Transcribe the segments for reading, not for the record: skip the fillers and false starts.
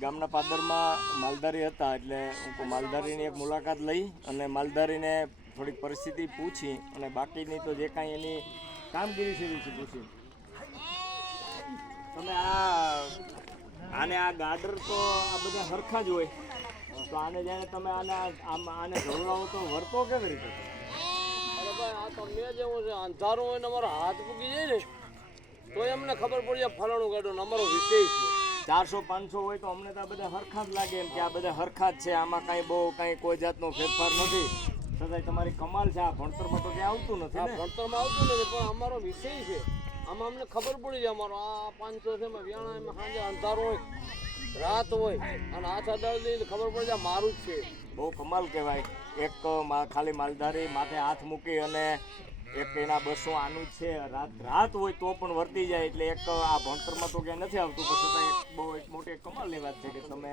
ગામના પાદરમાં માલધારી હતા એટલે હું માલધારીની એક મુલાકાત લઈ અને માલધારીને થોડીક પરિસ્થિતિ પૂછી અને બાકીની તો જે કાંઈ એની કામગીરી છે એ પૂછી. તમે આને આ ગાડર તો આ બધા સરખા જ હોય તો આને જ્યારે તમે આને ઢોળાવો તો વર્તો કેવી રીતે? અરે ભાઈ આ તો મેં જેવું છે અંધારું હોય ને અમારો હાથ પૂકી જાય ને તો એમને ખબર પડી જાય ફલાણું ગાડો અમારો વિષય છે. 400-500 હોય તો અમને તો આ બધા હરખા જ લાગે એમ કે આ બધા હરખા જ છે, આમાં કાંઈ બહુ કાંઈ કોઈ જાતનો ફેરફાર નથી. છતાંય તમારી કમાલ છે. આ ભણતરમાં તો ક્યાં આવતું નથી ને? ભણતરમાં આવતું નથી પણ અમારો વિષય છે. આમાં અમને ખબર પડી જાય અમારો આ 500 છે એમાં વ્યાણા એમાં સાંજે અંધારું હોય રાત હોય અને હાથ અડાડી ખબર પડી જાય મારું જ છે. બહુ કમાલ કહેવાય. એક ખાલી માલધારી માથે હાથ મૂકી અને એક એના 200 આનું જ છે. રાત હોય તો પણ વર્તી જાય એટલે એક આ ભણતરમાં તો ક્યાંય નથી આવતું. પછી એક બહુ એક મોટી કમાલની વાત છે કે તમે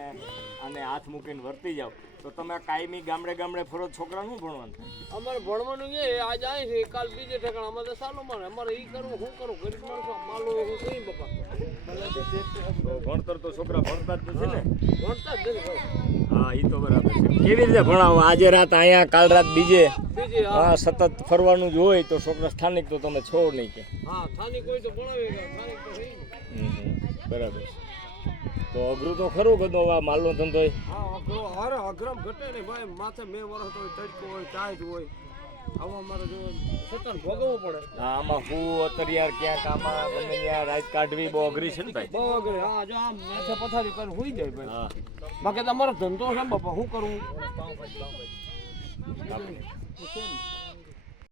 આને હાથ મૂકીને વર્તી જાઓ. તો તમે કાયમી ગામડે ફરો છોકરાનું ભણવાનું? અમારે ભણવાનું છે આજ આવી છે કાલ બીજે ઠેકાણ અમારે સારું મારે અમારે એ કરવું શું કરું ગરીબ માણસો માલો હું કઈ બાપા ભણતર તો છોકરા ભણતા જ નથી ને? ભણતા જ નથી ભાઈ. હા એ તો બરાબર છે. કેવી રીતે ભણાવો? આજે રાત અહીંયા કાલ રાત બીજે હા સતત ફરવાનું જ હોય તો છોકરા સ્થાનિક તો તમે છો નહીં કે? હા સ્થાનિક હોય તો ભણાવે સ્થાનિક તો થઈ બરાબર. તો અઘરું તો ખરું બધું આ માલનો ધંધો? હા અઘરો અરે અઘરમ ઘટે ને ભાઈ માથે 2 વર્ષ હોય તડકો હોય ટાઈટ હોય આવા અમારે જો સતત ભોગવવું પડે. હા આમાં હું અત્યારે ક્યાંક આમાં ગમે ત્યાં રાત કાઢવી બહુ અઘરી છે ને ભાઈ? બહુ અઘરી. હા જો આમ માથે પથારી કરીને હોઈ જાય ભાઈ. હા બાકી તમારો ધંધો છે બાપા શું કરવું?